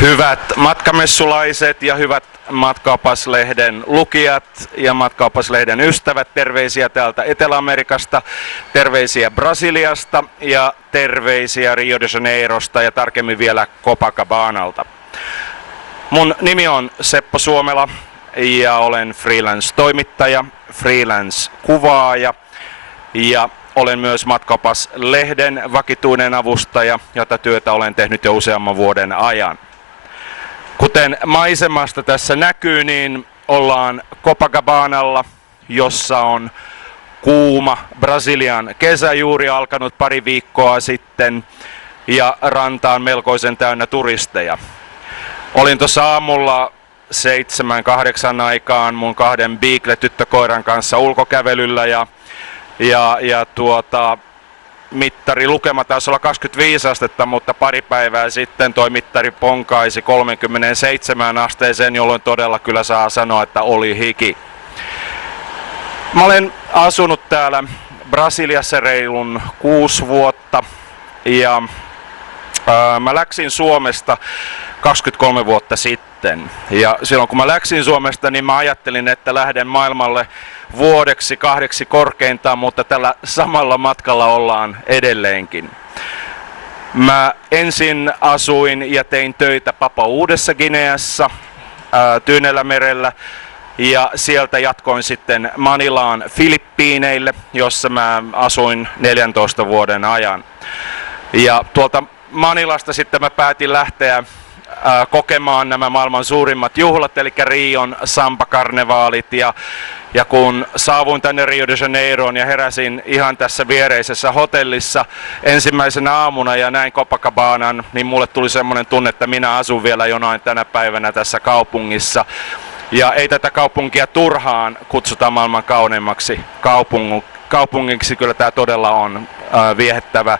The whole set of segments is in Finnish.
Hyvät matkamessulaiset ja hyvät Matkaopaslehden lukijat ja Matkaopaslehden ystävät, terveisiä täältä Etelä-Amerikasta, terveisiä Brasiliasta ja terveisiä Rio de Janeirosta ja tarkemmin vielä Copacabanalta. Mun nimi on Seppo Suomela ja olen freelance-toimittaja, freelance-kuvaaja ja olen myös Matkaopaslehden vakituinen avustaja, jota työtä olen tehnyt jo useamman vuoden ajan. Kuten maisemasta tässä näkyy, niin ollaan Copacabanalla, jossa on kuuma Brasilian kesä juuri alkanut pari viikkoa sitten ja ranta on melkoisen täynnä turisteja. Olin tuossa aamulla 7-8 aikaan mun 2 Beagle-tyttökoiran kanssa ulkokävelyllä ja mittari lukema taisi olla 25 astetta, mutta pari päivää sitten toi mittari ponkaisi 37 asteeseen, jolloin todella kyllä saa sanoa, että oli hiki. Mä olen asunut täällä Brasiliassa reilun 6 vuotta ja mä läksin Suomesta 23 vuotta sitten. Ja silloin kun mä läksin Suomesta, niin mä ajattelin, että lähden maailmalle vuodeksi, 2 korkeintaan, mutta tällä samalla matkalla ollaan edelleenkin. Mä ensin asuin ja tein töitä Papua Uudessa Gineassa, Tyynellämerellä, ja sieltä jatkoin sitten Manilaan Filippiineille, jossa mä asuin 14 vuoden ajan. Ja tuolta Manilasta sitten mä päätin lähteä kokemaan nämä maailman suurimmat juhlat, eli Rion Samba-karnevaalit, ja kun saavuin tänne Rio de Janeiroon ja heräsin ihan tässä viereisessä hotellissa ensimmäisenä aamuna ja näin Copacabanan, niin mulle tuli semmoinen tunne, että minä asun vielä jonain tänä päivänä tässä kaupungissa. Ja ei tätä kaupunkia turhaan kutsuta maailman kauneimmaksi kaupungiksi, kyllä tämä todella on viehättävä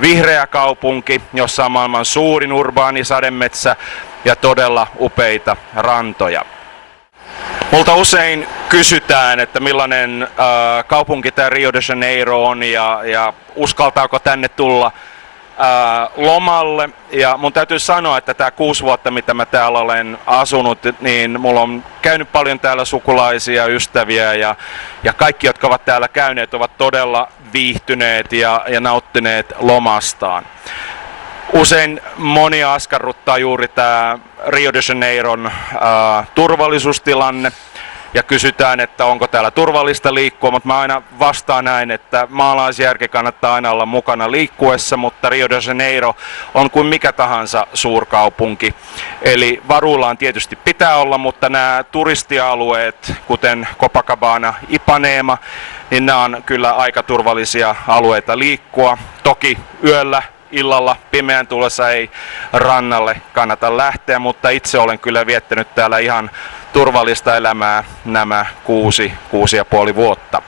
vihreä kaupunki, jossa on maailman suurin urbaani sademetsä ja todella upeita rantoja. Multa usein kysytään, että millainen kaupunki tämä Rio de Janeiro on ja uskaltaako tänne tulla lomalle. Ja mun täytyy sanoa, että tämä 6 vuotta, mitä mä täällä olen asunut, niin mulla on käynyt paljon täällä sukulaisia, ystäviä ja kaikki, jotka ovat täällä käyneet, ovat todella viihtyneet ja nauttineet lomastaan. Usein monia askarruttaa juuri tämä Rio de Janeiron turvallisuustilanne ja kysytään, että onko täällä turvallista liikkua, mutta mä aina vastaan näin, että maalaisjärki kannattaa aina olla mukana liikkuessa, mutta Rio de Janeiro on kuin mikä tahansa suurkaupunki. Eli varuillaan tietysti pitää olla, mutta nämä turistialueet, kuten Copacabana, Ipanema, niin nämä on kyllä aika turvallisia alueita liikkua. Toki yöllä, illalla, pimeän tullessa ei rannalle kannata lähteä, mutta itse olen kyllä viettänyt täällä ihan turvallista elämää nämä 6,5 vuotta.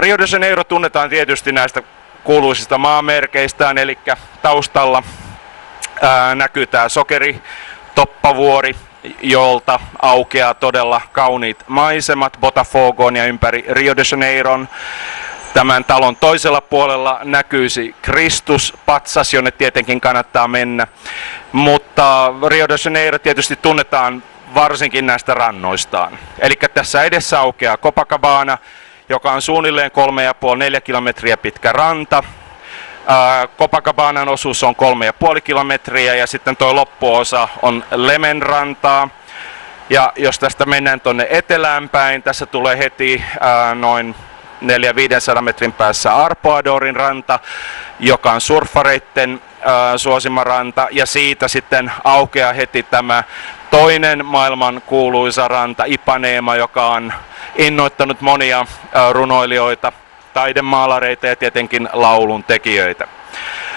Rio de Janeiro tunnetaan tietysti näistä kuuluisista maamerkeistään, eli taustalla näkyy tämä sokeritoppavuori, jolta aukeaa todella kauniit maisemat Botafogoon ja ympäri Rio de Janeiron. Tämän talon toisella puolella näkyisi Kristuspatsas, jonne tietenkin kannattaa mennä, mutta Rio de Janeiro tietysti tunnetaan varsinkin näistä rannoistaan. Eli tässä edessä aukeaa Copacabana, joka on suunnilleen 3,5–4 kilometriä pitkä ranta. Copacabanan osuus on 3,5 kilometriä ja sitten tuo loppuosa on Lemenrantaa. Ja jos tästä mennään tuonne etelään päin, tässä tulee heti noin 400–500 metrin päässä Arpoadorin ranta, joka on surffareitten suosima ranta, ja siitä sitten aukeaa heti tämä toinen maailman kuuluisa ranta Ipanema, joka on innoittanut monia runoilijoita, taidemaalareita ja tietenkin laulun tekijöitä.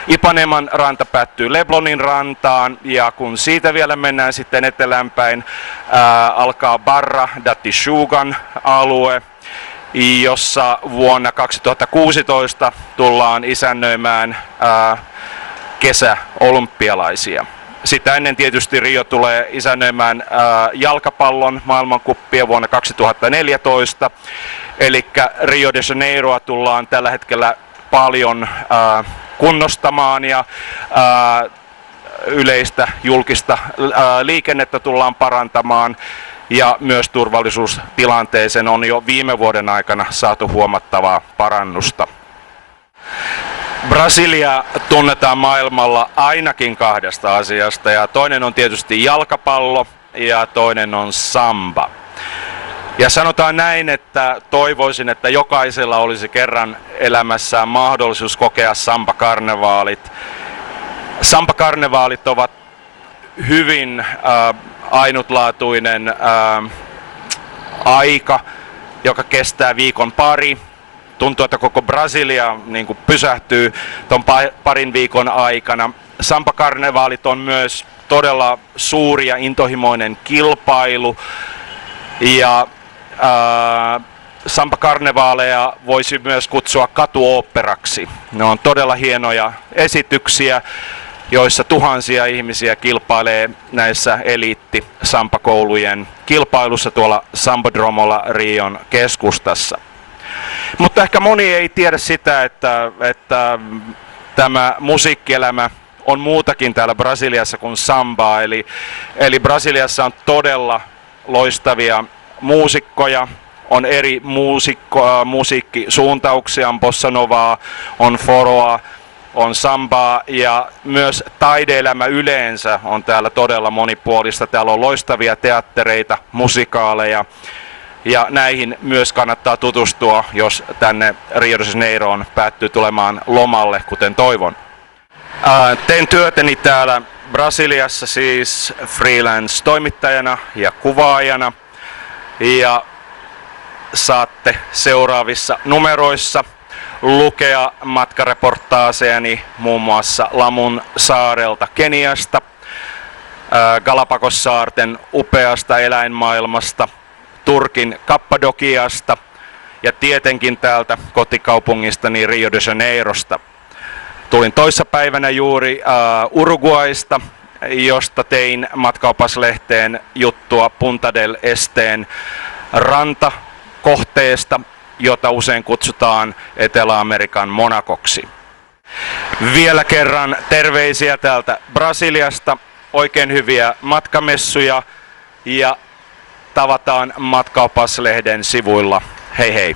Ipaneman ranta päättyy Leblonin rantaan, ja kun siitä vielä mennään sitten etelänpäin, alkaa Barra da Tijucan alue, jossa vuonna 2016 tullaan isännöimään kesäolympialaisia. Sitä ennen tietysti Rio tulee isännöimään jalkapallon maailmankuppia vuonna 2014. Eli Rio de Janeiroa tullaan tällä hetkellä paljon kunnostamaan ja yleistä julkista liikennettä tullaan parantamaan ja myös turvallisuustilanteeseen on jo viime vuoden aikana saatu huomattavaa parannusta. Brasilia tunnetaan maailmalla ainakin kahdesta asiasta ja toinen on tietysti jalkapallo ja toinen on samba. Ja sanotaan näin, että toivoisin, että jokaisella olisi kerran elämässään mahdollisuus kokea samba-karnevaalit. Samba-karnevaalit ovat hyvin ainutlaatuinen aika, joka kestää viikon pari. Tuntuu, että koko Brasilia niin kuin pysähtyy tuon parin viikon aikana. Samba-karnevaalit on myös todella suuri ja intohimoinen kilpailu. Ja samba-karnevaaleja voisi myös kutsua katuoopperaksi. Ne on todella hienoja esityksiä, joissa tuhansia ihmisiä kilpailee näissä eliitti-sampakoulujen kilpailussa tuolla Sambodromolla Rion keskustassa. Mutta ehkä moni ei tiedä sitä, että tämä musiikkielämä on muutakin täällä Brasiliassa kuin sambaa. Eli Brasiliassa on todella loistavia muusikkoja, on eri musiikkisuuntauksia, on bossanovaa, on foroa, on sambaa ja myös taideelämä yleensä on täällä todella monipuolista. Täällä on loistavia teattereita, musikaaleja ja näihin myös kannattaa tutustua, jos tänne Rio de Janeiroon päättyy tulemaan lomalle, kuten toivon. Teen työtäni täällä Brasiliassa siis freelance-toimittajana ja kuvaajana ja saatte seuraavissa numeroissa lukea matkareportaasejani muun muassa Lamun saarelta Keniasta, Galapagossaarten upeasta eläinmaailmasta, Turkin Kappadokiasta ja tietenkin täältä kotikaupungistani Rio de Janeirosta. Tulin toissapäivänä juuri Uruguaista, josta tein Matkaopaslehteen juttua Punta del Esteen rantakohteesta, jota usein kutsutaan Etelä-Amerikan Monakoksi. Vielä kerran terveisiä täältä Brasiliasta, oikein hyviä matkamessuja ja tavataan Matkaopaslehden sivuilla. Hei hei!